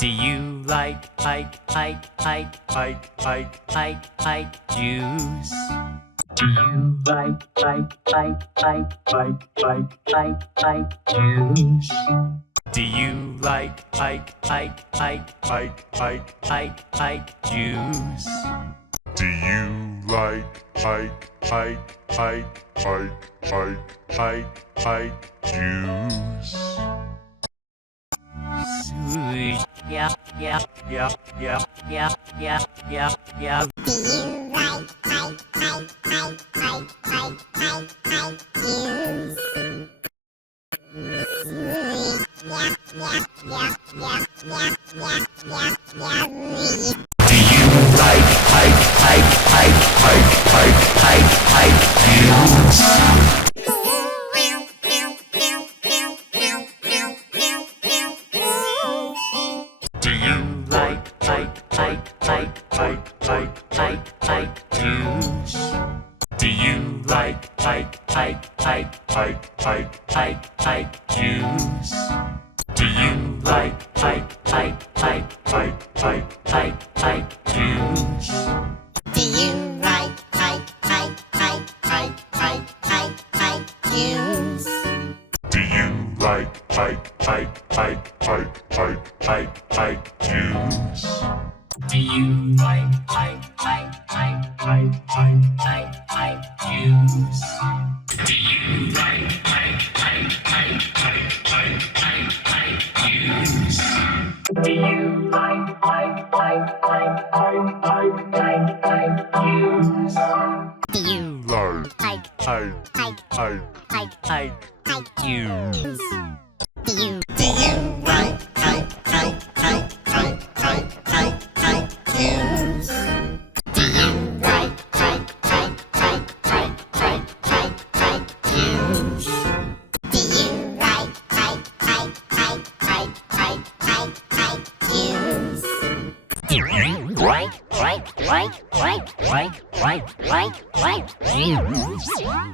Do you like juice? Do you like juice? Do you like juice? Do you like juice? Sweet. Yeah. Do you like juice? Do you like juice? Do you like juice? Do you like juice? Do you like juice? Do you like juice? Do you like juice? Do you like juice? Do you like juice? Do you like juice? Do you Like Juice. Do you like juice? Do you like juice? Do you like juice? Juice.